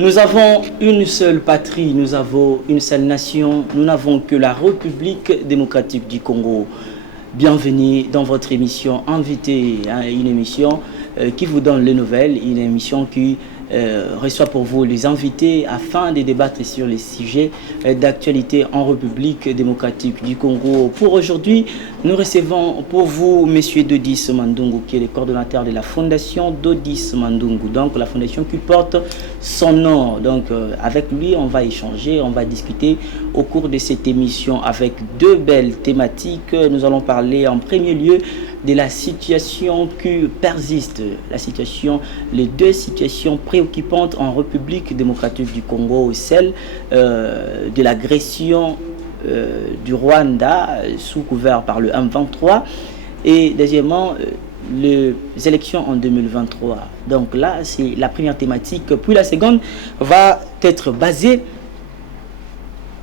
Nous avons une seule patrie, nous avons une seule nation, nous n'avons que la République démocratique du Congo. Bienvenue dans votre émission Invité, une émission qui vous donne les nouvelles, une émission qui reçoit pour vous les invités afin de débattre sur les sujets d'actualité en République démocratique du Congo. Pour aujourd'hui, nous recevons pour vous M. Dodis Mandungu, qui est le coordonnateur de la fondation Dodis Mandungu, donc la fondation qui porte son nom. Donc avec lui, on va échanger, on va discuter au cours de cette émission avec deux belles thématiques. Nous allons parler en premier lieu de la situation qui persiste, les deux situations préoccupantes en République démocratique du Congo, celle de l'agression du Rwanda sous couvert par le M23 et deuxièmement les élections en 2023. Donc là, c'est la première thématique. Puis la seconde va être basée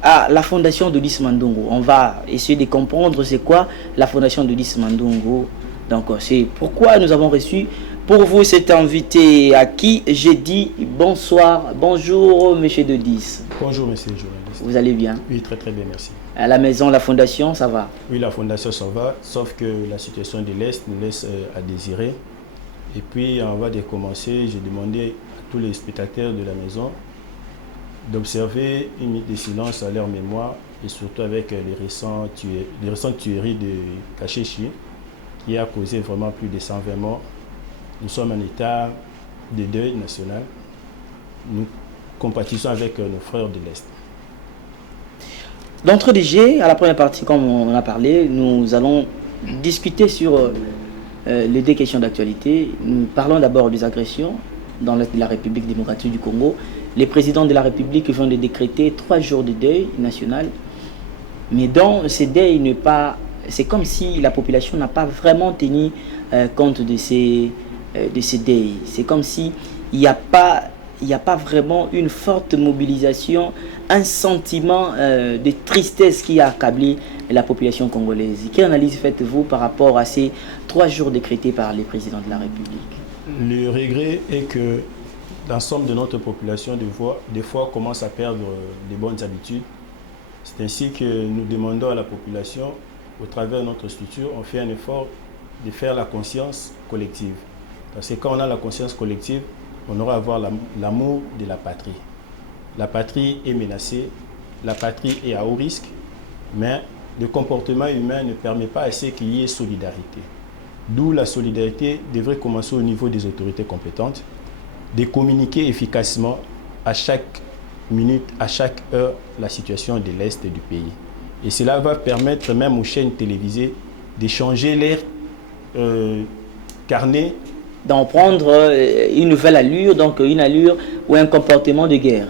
à la fondation Dodis Mandungu. On va essayer de comprendre c'est quoi la fondation Dodis Mandungu. Donc c'est pourquoi nous avons reçu pour vous cet invité à qui j'ai dit bonsoir, bonjour monsieur Dodis. Bonjour monsieur le journaliste. Vous allez bien? Oui, très très bien, merci. À la maison, la fondation, ça va? Oui, la fondation, ça va, sauf que la situation de l'Est nous laisse à désirer. Et puis, avant de commencer, j'ai demandé à tous les spectateurs de la maison d'observer une minute de silence à leur mémoire et surtout avec les récentes tueries de Kasheshi qui a causé vraiment plus de 120 morts. Nous sommes en état de deuil national. Nous compatissons avec nos frères de l'Est. D'entrée de jeu, à la première partie, comme on a parlé, nous allons discuter sur les deux questions d'actualité. Nous parlons d'abord des agressions dans la République démocratique du Congo. Les présidents de la République vont de décréter 3 jours de deuil national. Mais dans ces deuils, c'est comme si la population n'a pas vraiment tenu compte de ces deuils. C'est comme si il n'y a pas vraiment une forte mobilisation, un sentiment de tristesse qui a accablé la population congolaise. Quelle analyse faites-vous par rapport à ces 3 jours décrétés par les présidents de la République? Le regret est que l'ensemble de notre population, des fois, commence à perdre les bonnes habitudes. C'est ainsi que nous demandons à la population, au travers de notre structure, on fait un effort de faire la conscience collective. Parce que quand on a la conscience collective, on aura à avoir l'amour de la patrie. La patrie est menacée, la patrie est à haut risque, mais le comportement humain ne permet pas assez qu'il y ait solidarité. D'où la solidarité devrait commencer au niveau des autorités compétentes, de communiquer efficacement à chaque minute, à chaque heure, la situation de l'Est du pays. Et cela va permettre même aux chaînes télévisées de changer leur carnet, d'en prendre une nouvelle allure, donc une allure ou un comportement de guerre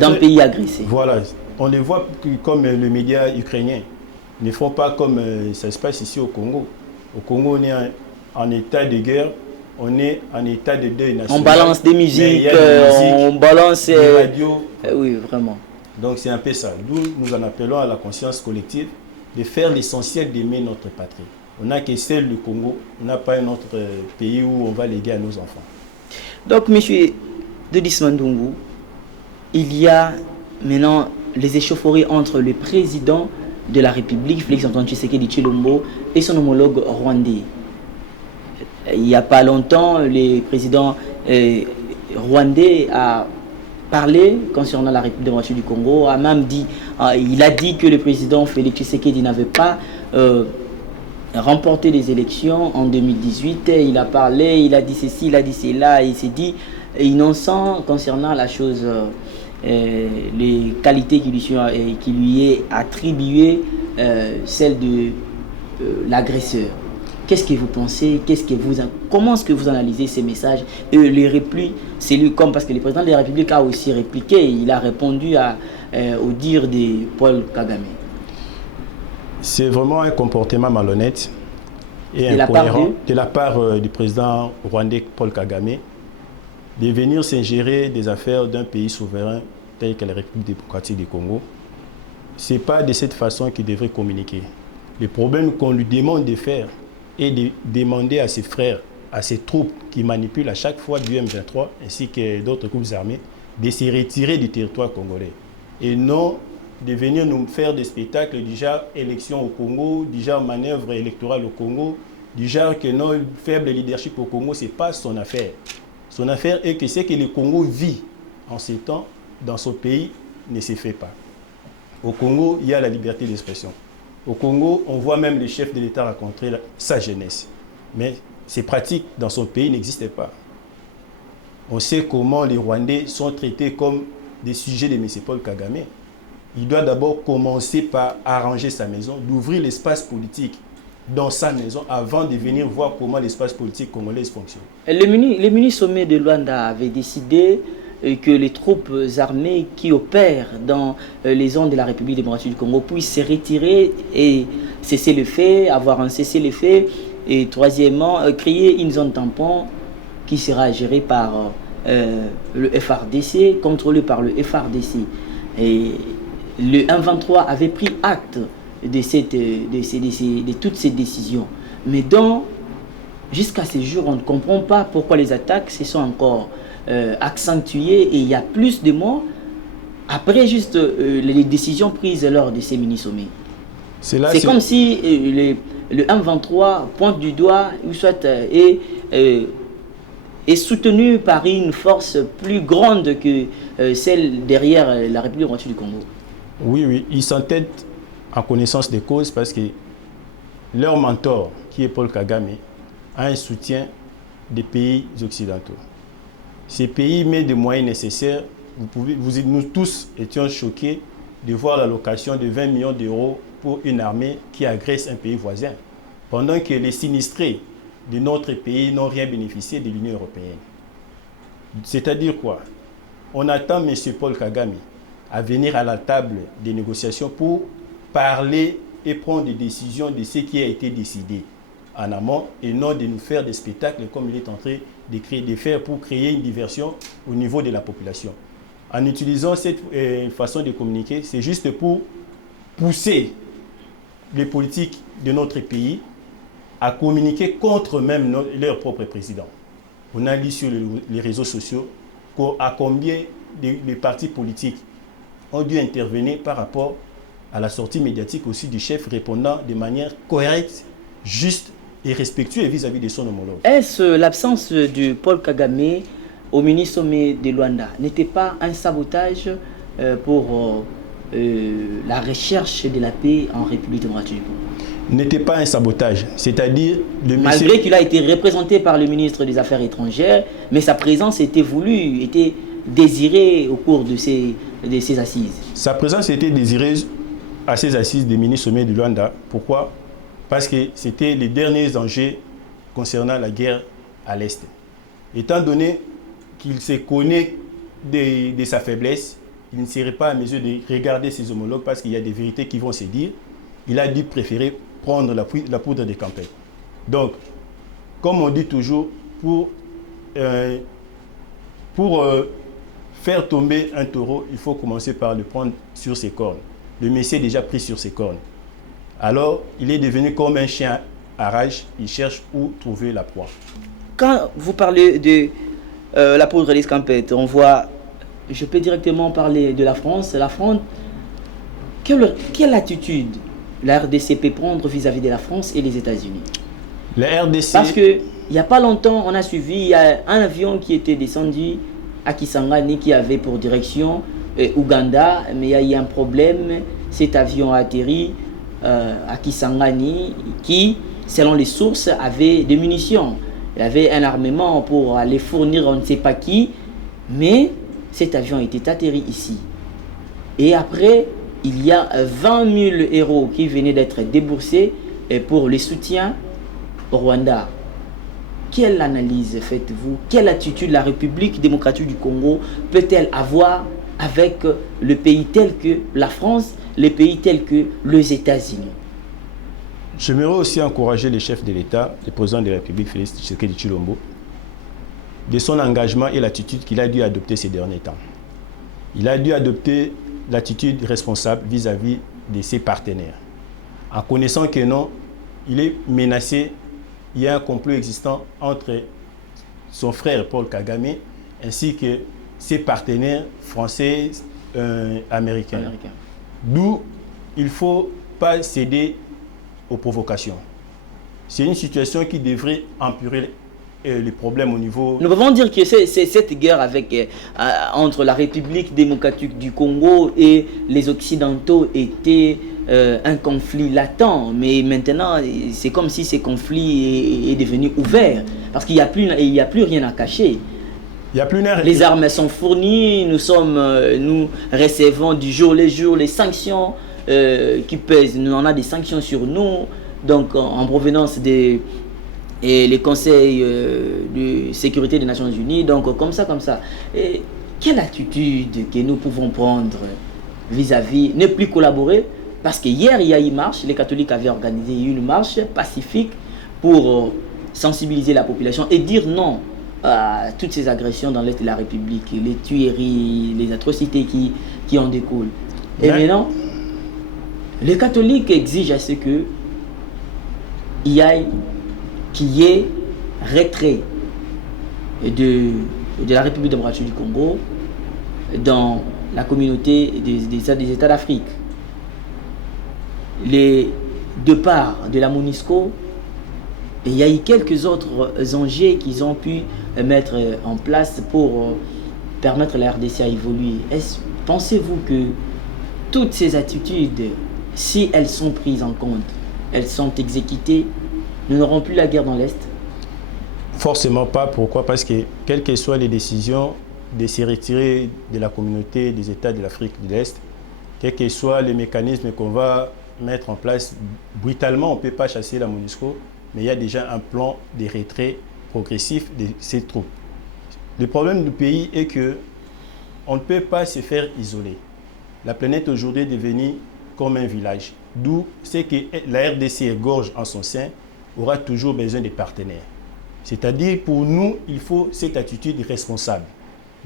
d'un pays agressé. Voilà, on les voit comme les médias ukrainiens ne font pas comme ça se passe ici au Congo. Au Congo, on est en état de guerre, on est en état de deuil national. On balance des musiques, on balance des radios. Oui, vraiment. Donc c'est un peu ça. D'où nous en appelons à la conscience collective de faire l'essentiel d'aimer notre patrie. On n'a que celle du Congo, on n'a pas un autre pays où on va léguer à nos enfants. Donc, M. Dodis Mandungu, il y a maintenant les échauffourées entre le président de la République, Félix-Antoine Tshisekedi Tshilombo, et son homologue rwandais. Il n'y a pas longtemps, le président rwandais a parlé concernant la République démocratique du Congo, a même dit, il a dit que le président Félix Tshisekedi n'avait pas remporté les élections en 2018. Il a parlé, il a dit ceci, il a dit cela, il s'est dit innocent concernant la chose, les qualités qui lui est attribuées, celle de l'agresseur. Qu'est-ce que vous pensez? Comment est-ce que vous analysez ces messages et les replis? C'est lui, comme parce que le président de la République a aussi répliqué, il a répondu au dire de Paul Kagame. C'est vraiment un comportement malhonnête et incohérent de la part du président rwandais Paul Kagame de venir s'ingérer des affaires d'un pays souverain tel que la République démocratique du Congo. Ce n'est pas de cette façon qu'il devrait communiquer. Le problème qu'on lui demande de faire est de demander à ses frères, à ses troupes qui manipulent à chaque fois du M23 ainsi que d'autres groupes armés, de se retirer du territoire congolais et non de venir nous faire des spectacles du genre élection au Congo, du genre manœuvre électorale au Congo, du genre que non, faible leadership au Congo, ce n'est pas son affaire. Son affaire est que ce que le Congo vit en ces temps dans son pays ne se fait pas. Au Congo, il y a la liberté d'expression. Au Congo, on voit même le chef de l'État rencontrer sa jeunesse. Mais ces pratiques dans son pays n'existaient pas. On sait comment les Rwandais sont traités comme des sujets de M. Paul Kagame. Il doit d'abord commencer par arranger sa maison, d'ouvrir l'espace politique dans sa maison avant de venir voir comment l'espace politique congolais fonctionne. Le mini-sommet de Luanda avait décidé que les troupes armées qui opèrent dans les zones de la République démocratique du Congo puissent se retirer et cesser le fait, avoir un cessez-le-feu. Et troisièmement, créer une zone tampon qui sera gérée par le FRDC, contrôlée par le FRDC. Et le M23 avait pris acte de toutes ces décisions. Mais jusqu'à ce jour, on ne comprend pas pourquoi les attaques se sont encore accentuées et il y a plus de morts après juste les décisions prises lors de ces mini-sommets. C'est comme si le M23 pointe du doigt ou soit est soutenu par une force plus grande que celle derrière la République démocratique du Congo. Oui, ils s'entêtent en connaissance des causes parce que leur mentor, qui est Paul Kagame, a un soutien des pays occidentaux. Ces pays mettent des moyens nécessaires. Nous tous étions choqués de voir l'allocation de 20 millions d'euros pour une armée qui agresse un pays voisin, pendant que les sinistrés de notre pays n'ont rien bénéficié de l'Union européenne. C'est-à-dire quoi? On attend M. Paul Kagame à venir à la table des négociations pour parler et prendre des décisions de ce qui a été décidé en amont et non de nous faire des spectacles comme il est en train de faire pour créer une diversion au niveau de la population. En utilisant cette façon de communiquer, c'est juste pour pousser les politiques de notre pays à communiquer contre même leur propre président. On a lu sur les réseaux sociaux à combien les partis politiques ont dû intervenir par rapport à la sortie médiatique aussi du chef répondant de manière correcte, juste et respectueuse vis-à-vis de son homologue. Est-ce l'absence de Paul Kagame au mini-sommet de Luanda n'était pas un sabotage pour la recherche de la paix en République démocratique du Congo? N'était pas un sabotage, c'est-à-dire... Malgré qu'il a été représenté par le ministre des Affaires étrangères, mais sa présence était voulue, était désirée au cours de ces assises. Sa présence était désirée à ces assises des mini-sommets de Luanda. Pourquoi? Parce que c'était les derniers enjeux concernant la guerre à l'Est. Étant donné qu'il se connaît de sa faiblesse, il ne serait pas à mesure de regarder ses homologues parce qu'il y a des vérités qui vont se dire. Il a dû préférer prendre la poudre de campagne. Donc, comme on dit toujours, pour faire tomber un taureau, il faut commencer par le prendre sur ses cornes. Le messie est déjà pris sur ses cornes. Alors, il est devenu comme un chien à rage, il cherche où trouver la proie. Quand vous parlez de la poudre d'escampette, on voit, je peux directement parler de la France. La France, quelle attitude la RDC peut prendre vis-à-vis de la France et les États-Unis? La RDC... Parce qu'il n'y a pas longtemps, on a suivi, il y a un avion qui était descendu à Kisangani qui avait pour direction Ouganda, mais il y a eu un problème. Cet avion a atterri à Kisangani qui, selon les sources, avait des munitions. Il avait un armement pour aller fournir on ne sait pas qui, mais cet avion était atterri ici. Et après, il y a 20 000 € qui venaient d'être déboursés pour le soutien au Rwanda. Quelle analyse faites-vous? Quelle attitude la République démocratique du Congo peut-elle avoir avec le pays tel que la France, les pays tels que les États-Unis? J'aimerais aussi encourager les chefs de l'État, le président de la République, Félix Tshisekedi Tshilombo, de son engagement et l'attitude qu'il a dû adopter ces derniers temps. Il a dû adopter l'attitude responsable vis-à-vis de ses partenaires, en connaissant que non, il est menacé, il y a un complot existant entre son frère Paul Kagame ainsi que ses partenaires français, américains. D'où il ne faut pas céder aux provocations. C'est une situation qui devrait empirer les problèmes au niveau... Nous pouvons dire que c'est cette guerre entre la République démocratique du Congo et les Occidentaux était un conflit latent. Mais maintenant, c'est comme si ce conflit est devenu ouvert. Parce qu'il n'y a plus rien à cacher. Il y a plus les armes sont fournies, nous recevons du jour les jours les sanctions qui pèsent. Nous en avons des sanctions sur nous, donc en provenance des les conseils de sécurité des Nations Unies. Donc comme ça. Et quelle attitude que nous pouvons prendre vis-à-vis, ne plus collaborer? Parce que hier il y a eu une marche, les catholiques avaient organisé une marche pacifique pour sensibiliser la population et dire non à toutes ces agressions dans l'Est de la République, les tueries, les atrocités qui en découlent. Et maintenant, les catholiques exigent à ce que qu'il y ait retrait de la République démocratique du Congo dans la communauté des États d'Afrique. Les deux parts de la MONUSCO, et il y a eu quelques autres enjeux qu'ils ont pu mettre en place pour permettre la RDC à évoluer. Pensez-vous que toutes ces attitudes, si elles sont prises en compte, elles sont exécutées, nous n'aurons plus la guerre dans l'Est? Forcément pas. Pourquoi? Parce que quelles que soient les décisions de se retirer de la communauté des États de l'Afrique de l'Est, quels que soient les mécanismes qu'on va mettre en place, brutalement, on ne peut pas chasser la MONUSCO, mais il y a déjà un plan de retrait progressif de ces troupes. Le problème du pays est que on ne peut pas se faire isoler. La planète aujourd'hui est devenue comme un village, d'où c'est que la RDC égorge en son sein aura toujours besoin de partenaires. C'est-à-dire, pour nous, il faut cette attitude responsable,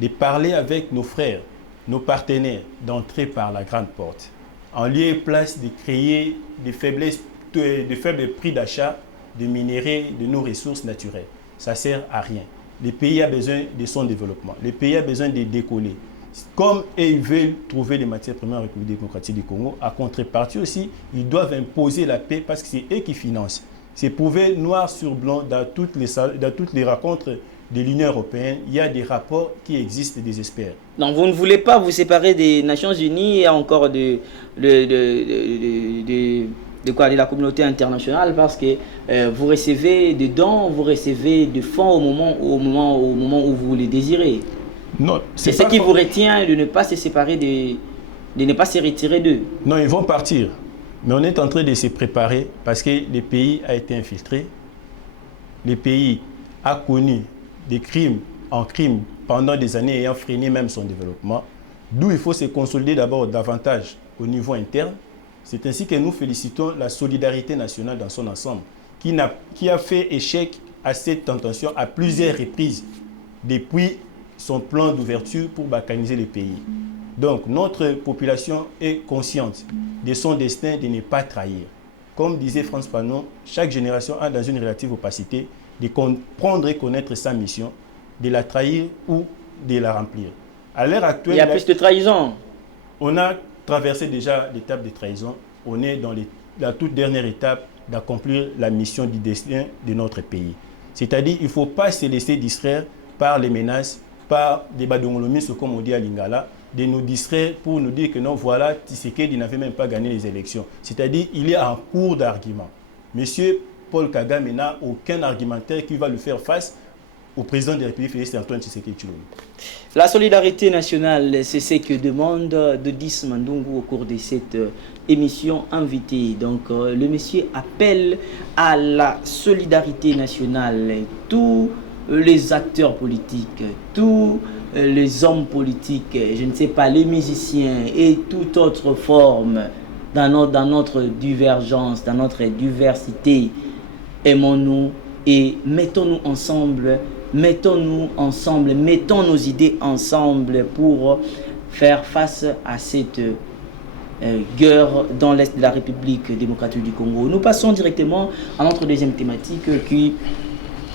de parler avec nos frères, nos partenaires, d'entrer par la grande porte. En lieu et place de créer des faibles prix d'achat de minerais, de nos ressources naturelles. Ça ne sert à rien. Le pays a besoin de son développement. Le pays a besoin de décoller. Comme ils veulent trouver les matières premières en République démocratique du Congo, à contrepartie aussi, ils doivent imposer la paix parce que c'est eux qui financent. C'est prouvé noir sur blanc dans toutes les rencontres de l'Union européenne. Il y a des rapports qui existent et des experts. Donc vous ne voulez pas vous séparer des Nations Unies et encore de la communauté internationale parce que vous recevez des dons, vous recevez des fonds au moment où vous les désirez. Non, c'est ce qui vous retient de ne pas se séparer, de ne pas se retirer d'eux. Non, ils vont partir. Mais on est en train de se préparer parce que le pays a été infiltré. Le pays a connu des crimes pendant des années ayant freiné même son développement. D'où il faut se consolider d'abord davantage au niveau interne. C'est ainsi que nous félicitons la solidarité nationale dans son ensemble qui a fait échec à cette tentation à plusieurs reprises depuis son plan d'ouverture pour balkaniser le pays. Donc notre population est consciente de son destin de ne pas trahir. Comme disait Frantz Fanon, chaque génération a dans une relative opacité de comprendre et connaître sa mission, de la trahir ou de la remplir. À l'heure actuelle, il y a plus de trahison. On a traversé déjà l'étape de trahison. On est dans la toute dernière étape d'accomplir la mission du destin de notre pays. C'est-à-dire qu'il ne faut pas se laisser distraire par les menaces, par des badongolomis, comme on dit à Lingala, de nous distraire pour nous dire que non, voilà, Tshisekedi n'avait même pas gagné les élections. C'est-à-dire qu'il est en cours d'argument. Monsieur Paul Kagame n'a aucun argumentaire qui va le faire face au président de la République, Félix Antoine Tshisekedi Tshilombo. La solidarité nationale, c'est ce que demande Dodis Mandungu au cours de cette émission invitée. Donc, le monsieur appelle à la solidarité nationale. Tous les acteurs politiques, tous les hommes politiques, je ne sais pas, les musiciens et toute autre forme dans notre divergence, dans notre diversité, aimons-nous et mettons-nous ensemble, mettons nos idées ensemble pour faire face à cette guerre dans l'Est de la République démocratique du Congo. Nous passons directement à notre deuxième thématique qui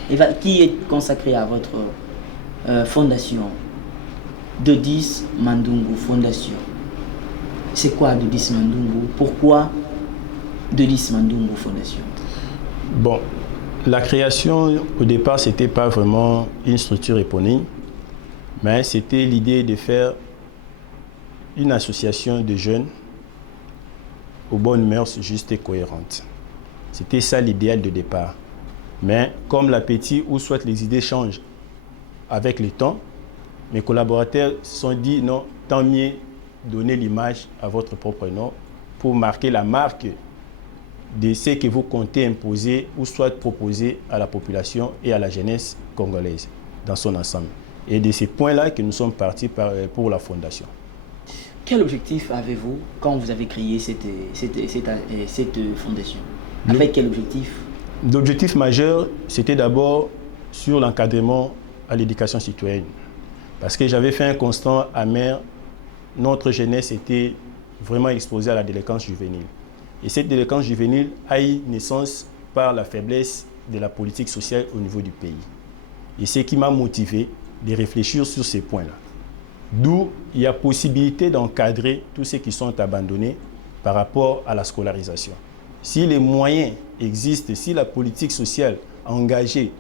est consacrée à votre fondation. Dodis Mandungu Fondation. C'est quoi Dodis Mandungu? Pourquoi Dodis Mandungu Fondation? Bon, la création au départ, c'était pas vraiment une structure éponyme, mais c'était l'idée de faire une association de jeunes aux bonnes mœurs justes et cohérentes. C'était ça l'idéal de départ. Mais comme l'appétit ou soit les idées changent avec le temps, mes collaborateurs se sont dit non, tant mieux donner l'image à votre propre nom pour marquer la marque de ce que vous comptez imposer ou soit proposer à la population et à la jeunesse congolaise dans son ensemble. Et de ces points-là que nous sommes partis pour la fondation. Quel objectif avez-vous quand vous avez créé cette fondation? Avec quel objectif? L'objectif majeur, c'était d'abord sur l'encadrement à l'éducation citoyenne. Parce que j'avais fait un constat amer, notre jeunesse était vraiment exposée à la délinquance juvénile. Et cette délinquance juvénile a eu naissance par la faiblesse de la politique sociale au niveau du pays. Et c'est ce qui m'a motivé de réfléchir sur ces points-là. D'où il y a possibilité d'encadrer tous ceux qui sont abandonnés par rapport à la scolarisation. Si les moyens existent, si la politique sociale engagée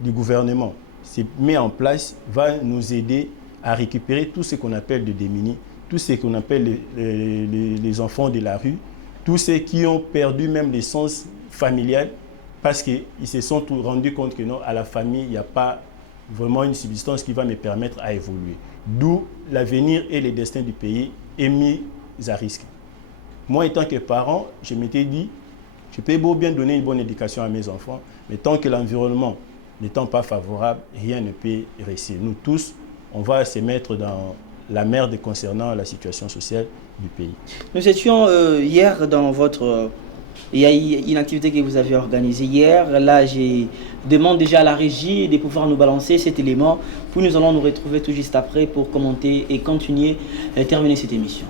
du gouvernement se met en place, va nous aider à récupérer tout ce qu'on appelle des démunis, tout ce qu'on appelle les enfants de la rue, tous ceux qui ont perdu même l'essence familiale parce qu'ils se sont rendus compte que non, à la famille, il n'y a pas vraiment une subsistance qui va me permettre à évoluer. D'où l'avenir et les destins du pays est mis à risque. Moi, étant que parent, je m'étais dit, je peux beau bien donner une bonne éducation à mes enfants, mais tant que l'environnement n'étant pas favorable, rien ne peut rester. Nous tous, on va se mettre dans la merde concernant la situation sociale du pays. Nous étions hier dans votre... il y a une activité que vous avez organisée hier. Là, je demande déjà à la régie de pouvoir nous balancer cet élément. Puis nous allons nous retrouver tout juste après pour commenter et continuer et terminer cette émission.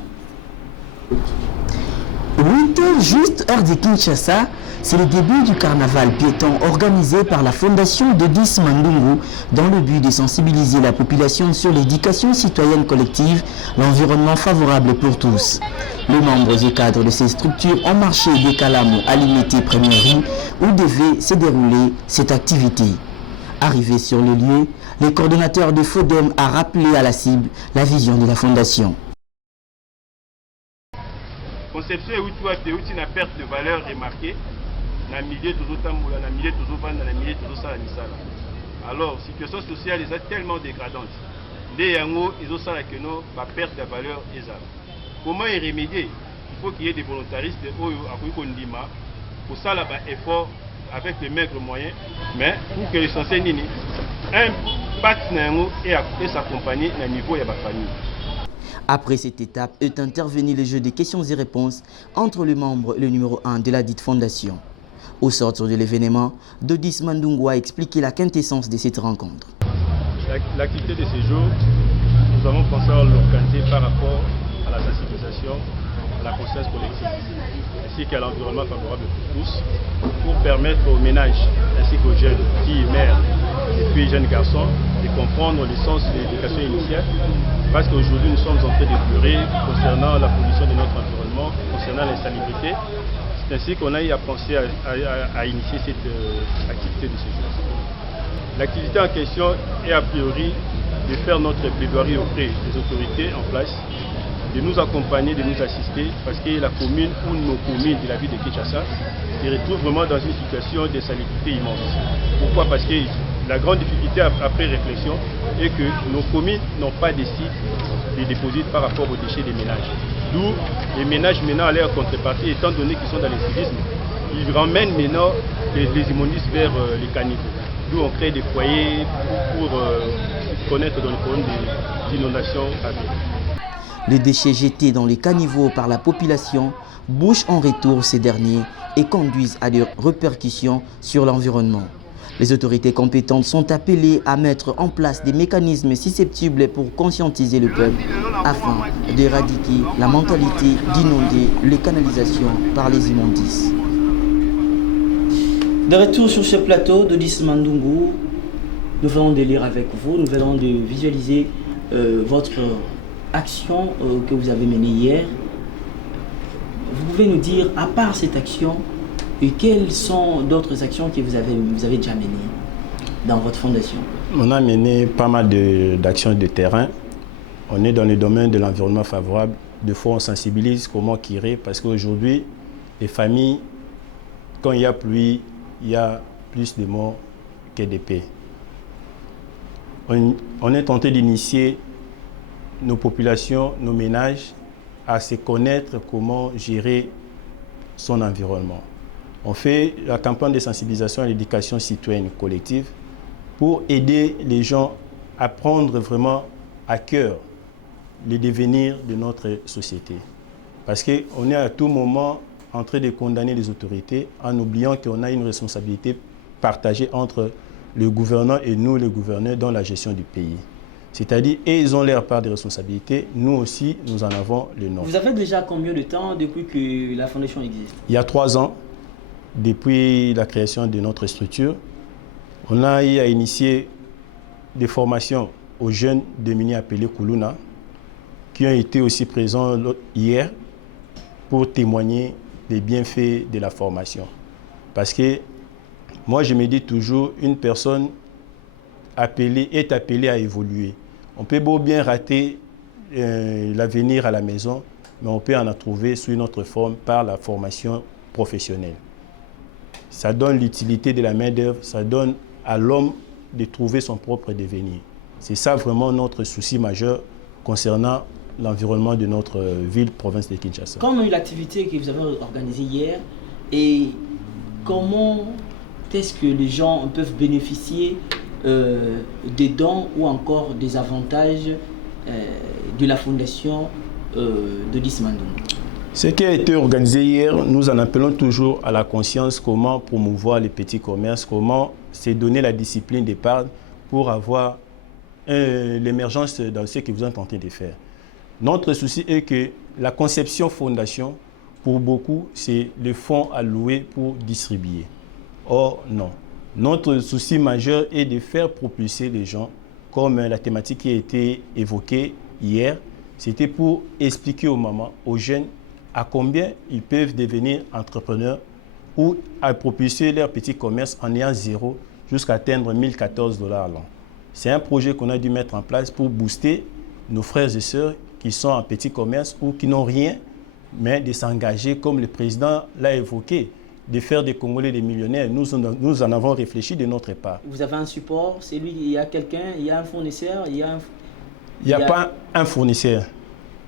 8h juste heure de Kinshasa, c'est le début du carnaval piéton organisé par la fondation Dodis Mandungu dans le but de sensibiliser la population sur l'éducation citoyenne collective, l'environnement favorable pour tous. Les membres et cadres de ces structures ont marché des Kalamo à l'unité première rue où devait se dérouler cette activité. Arrivé sur le lieu, le coordonnateur de FODEM a rappelé à la cible la vision de la fondation. Conception est une perte de valeur remarquée dans le milieu toujours tamboula, dans le milieu toujours vendre, dans le milieu toujours ça la alors situation sociale est tellement dégradante. Les yango ils ont ça que non la perte de valeur est ça. Comment y remédier? Il faut qu'il y ait des volontaristes pour ça là effort avec les maigres moyens, mais pour que les censés nini un partenaire et s'accompagner dans le niveau de la famille. Après cette étape est intervenu le jeu de questions et réponses entre le membre et le numéro 1 de la dite fondation. Au sortir de l'événement, Dodis Mandungu a expliqué la quintessence de cette rencontre. L'activité de ces jours, nous avons pensé à l'organiser par rapport à la sensibilisation, à la conscience collective, ainsi qu'à l'environnement favorable pour tous, pour permettre aux ménages ainsi qu'aux jeunes, filles, mères et puis jeunes garçons, de comprendre le sens de l'éducation initiale. Parce qu'aujourd'hui, nous sommes en train de pleurer concernant la pollution de notre environnement, concernant l'insalubrité. C'est ainsi qu'on a eu à penser à initier cette activité de ce jour. L'activité en question est a priori de faire notre plaidoirie auprès des autorités en place, de nous accompagner, de nous assister, parce que la commune ou nos communes de la ville de Kinshasa se retrouvent vraiment dans une situation de salubrité immense. Pourquoi? Parce que la grande difficulté après réflexion est que nos communes n'ont pas de sites de déposit par rapport aux déchets des ménages. D'où les ménages maintenant à leur contrepartie, étant donné qu'ils sont dans l'incivisme, ils ramènent maintenant les immondices vers les caniveaux. D'où on crée des foyers pour connaître dans le problème d'inondation à venir. Les déchets jetés dans les caniveaux par la population bouchent en retour ces derniers et conduisent à des répercussions sur l'environnement. Les autorités compétentes sont appelées à mettre en place des mécanismes susceptibles pour conscientiser le peuple afin d'éradiquer la mentalité d'inonder les canalisations par les immondices. De retour sur ce plateau de Dodis Mandungu, nous venons de lire avec vous, nous venons de visualiser votre action que vous avez menée hier. Vous pouvez nous dire, à part cette action, quelles sont d'autres actions que vous avez déjà menées dans votre fondation? On a mené pas mal d'actions de terrain. On est dans le domaine de l'environnement favorable. De fois, on sensibilise comment tirer, parce qu'aujourd'hui, les familles, quand il y a pluie, il y a plus de morts que de paix. On est tenté d'initier nos populations, nos ménages, à se connaître comment gérer son environnement. On fait la campagne de sensibilisation et d'éducation citoyenne collective pour aider les gens à prendre vraiment à cœur le devenir de notre société. Parce qu'on est à tout moment en train de condamner les autorités en oubliant qu'on a une responsabilité partagée entre le gouvernant et nous, les gouverneurs, dans la gestion du pays. C'est-à-dire, ils ont leur part de responsabilité, nous aussi, nous en avons le nôtre. Vous avez déjà combien de temps depuis que la fondation existe? Il y a 3 ans, depuis la création de notre structure, on a eu à initier des formations aux jeunes démunis appelés Koulouna, qui ont été aussi présents hier pour témoigner des bienfaits de la formation. Parce que moi, je me dis toujours, une personne est appelée à évoluer. On peut beau bien rater l'avenir à la maison, mais on peut en trouver sous une autre forme par la formation professionnelle. Ça donne l'utilité de la main-d'œuvre, ça donne à l'homme de trouver son propre devenir. C'est ça vraiment notre souci majeur concernant l'environnement de notre ville, province de Kinshasa. Comment est l'activité que vous avez organisée hier et comment est-ce que les gens peuvent bénéficier des dons ou encore des avantages de la fondation de Dismandung? Ce qui a été organisé hier, nous en appelons toujours à la conscience comment promouvoir les petits commerces, comment se donner la discipline d'épargne pour avoir l'émergence dans ce que vous êtes en train de faire. Notre souci est que la conception fondation, pour beaucoup, c'est le fonds alloué pour distribuer. Or, non. Notre souci majeur est de faire propulser les gens, comme la thématique qui a été évoquée hier. C'était pour expliquer aux mamans, aux jeunes, à combien ils peuvent devenir entrepreneurs ou à propulser leur petit commerce en ayant zéro jusqu'à atteindre 1014 $ l'an. C'est un projet qu'on a dû mettre en place pour booster nos frères et sœurs qui sont en petit commerce ou qui n'ont rien, mais de s'engager, comme le président l'a évoqué, de faire des Congolais des millionnaires. Nous en avons réfléchi de notre part. Vous avez un support, c'est lui, il y a quelqu'un, il y a un fournisseur, il n'y a pas un fournisseur.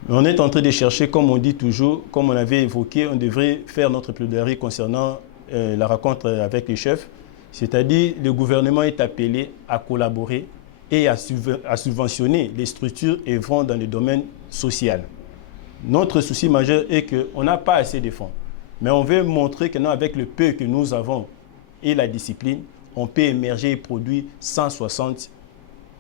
Mais on est en train de chercher, comme on dit toujours, comme on avait évoqué, on devrait faire notre plaidoirie concernant la rencontre avec les chefs. C'est-à-dire, le gouvernement est appelé à collaborer et à subventionner les structures œuvrant dans le domaine social. Notre souci majeur est qu'on n'a pas assez de fonds. Mais on veut montrer que non, avec le peu que nous avons et la discipline, on peut émerger et produire 160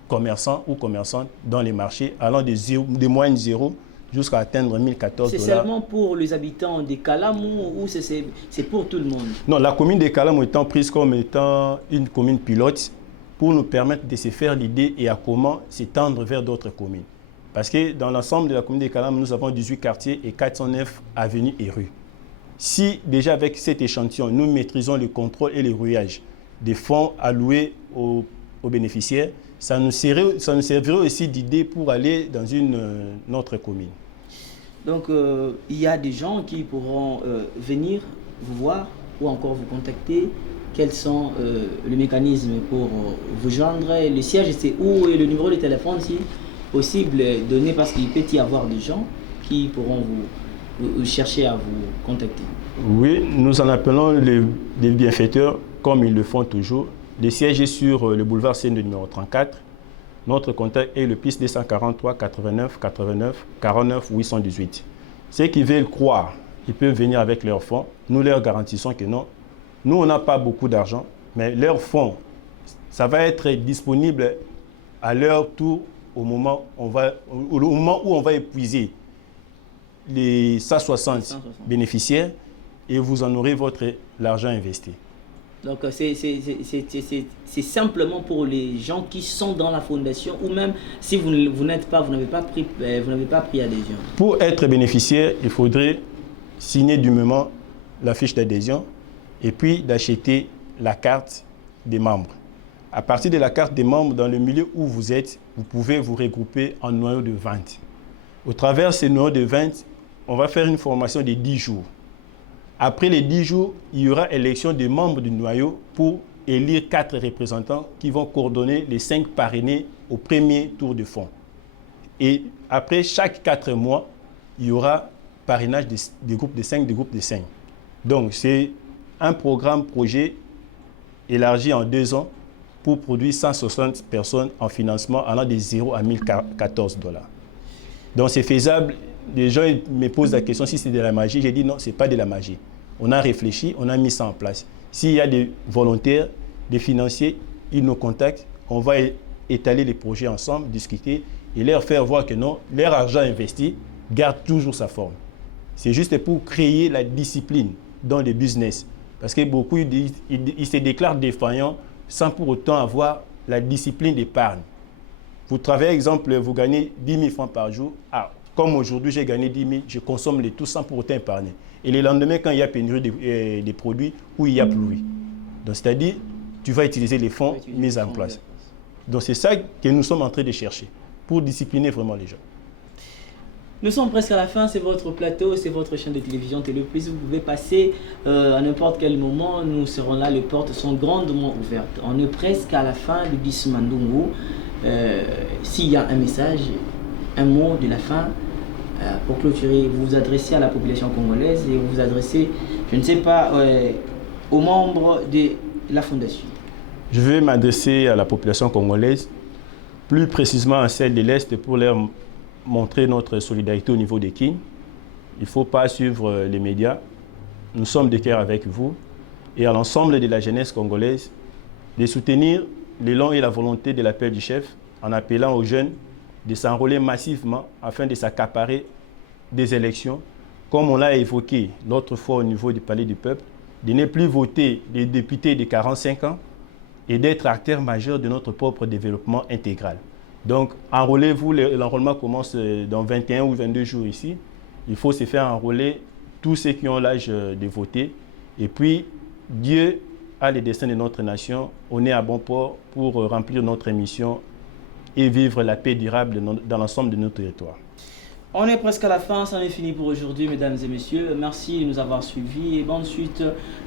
commerçants ou commerçantes dans les marchés, allant de moins de zéro jusqu'à atteindre 1014 $. C'est seulement pour les habitants de Kalamou ou c'est pour tout le monde? Non, la commune de Kalamou étant prise comme étant une commune pilote pour nous permettre de se faire l'idée et à comment s'étendre vers d'autres communes. Parce que dans l'ensemble de la commune de Kalamou, nous avons 18 quartiers et 409 avenues et rues. Si déjà avec cet échantillon, nous maîtrisons le contrôle et le rouillage des fonds alloués aux bénéficiaires, ça nous servirait aussi d'idée pour aller dans une autre commune. Donc, il y a des gens qui pourront venir vous voir ou encore vous contacter. Quels sont les mécanismes pour vous joindre? Le siège, c'est où? Et le numéro de téléphone, si possible, donné, parce qu'il peut y avoir des gens qui pourront vous chercher à vous contacter. Oui, nous en appelons les bienfaiteurs, comme ils le font toujours. Le siège est sur le boulevard Seine numéro 34. Notre contact est le plus 243 89 89 49 818. Ceux qui veulent croire, ils peuvent venir avec leurs fonds. Nous leur garantissons que non. Nous, on n'a pas beaucoup d'argent, mais leurs fonds, ça va être disponible à leur tour au moment où on va épuiser les 160 bénéficiaires et vous en aurez l'argent investi. Donc c'est simplement pour les gens qui sont dans la fondation, ou même si vous n'avez pas pris adhésion. Pour être bénéficiaire, il faudrait signer du moment la fiche d'adhésion et puis d'acheter la carte des membres. À partir de la carte des membres, dans le milieu où vous êtes, vous pouvez vous regrouper en noyau de vente. Au travers de ces noyaux de vente, on va faire une formation de 10 jours. Après les 10 jours, il y aura élection des membres du noyau pour élire 4 représentants qui vont coordonner les 5 parrainés au premier tour de fonds. Et après chaque 4 mois, il y aura parrainage des groupes de 5, des groupes de 5. Donc c'est un projet élargi en 2 ans pour produire 160 personnes en financement allant de 0 à 1014 $. Donc c'est faisable. Les gens me posent la question si c'est de la magie. J'ai dit non, ce n'est pas de la magie. On a réfléchi, on a mis ça en place. S'il y a des volontaires, des financiers, ils nous contactent. On va étaler les projets ensemble, discuter et leur faire voir que non, leur argent investi garde toujours sa forme. C'est juste pour créer la discipline dans le business. Parce que beaucoup ils se déclarent défaillants sans pour autant avoir la discipline d'épargne. Vous travaillez, exemple, vous gagnez 10 000 francs par jour. Comme aujourd'hui, j'ai gagné 10 000, je consomme les tout sans pour autant épargner. Et le lendemain, quand il y a pénurie des produits ou il y a pluie. Donc, c'est-à-dire, tu vas utiliser les fonds mis en place. Donc, c'est ça que nous sommes en train de chercher pour discipliner vraiment les gens. Nous sommes presque à la fin, c'est votre plateau, c'est votre chaîne de télévision Télé Plus. Vous pouvez passer à n'importe quel moment, nous serons là, les portes sont grandement ouvertes. On est presque à la fin du 10 Mandungu. S'il y a un message, un mot de la fin, pour clôturer, vous vous adressez à la population congolaise et vous vous adressez, je ne sais pas, aux membres de la fondation. Je vais m'adresser à la population congolaise, plus précisément à celle de l'Est, pour leur montrer notre solidarité au niveau des King. Il ne faut pas suivre les médias. Nous sommes de cœur avec vous et à l'ensemble de la jeunesse congolaise de soutenir l'élan et la volonté de l'appel du chef en appelant aux jeunes de s'enrôler massivement afin de s'accaparer des élections, comme on l'a évoqué l'autre fois au niveau du Palais du Peuple, de ne plus voter des députés de 45 ans et d'être acteurs majeurs de notre propre développement intégral. Donc, enrôlez-vous, l'enrôlement commence dans 21 ou 22 jours ici. Il faut se faire enrôler tous ceux qui ont l'âge de voter. Et puis, Dieu a le destin de notre nation. On est à bon port pour remplir notre mission et vivre la paix durable dans l'ensemble de notre territoire. On est presque à la fin, c'en est fini pour aujourd'hui, mesdames et messieurs. Merci de nous avoir suivis et bonne suite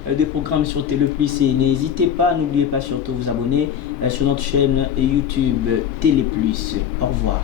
des programmes sur Télé Plus. Et n'hésitez pas, n'oubliez pas surtout de vous abonner sur notre chaîne YouTube Télé Plus. Au revoir.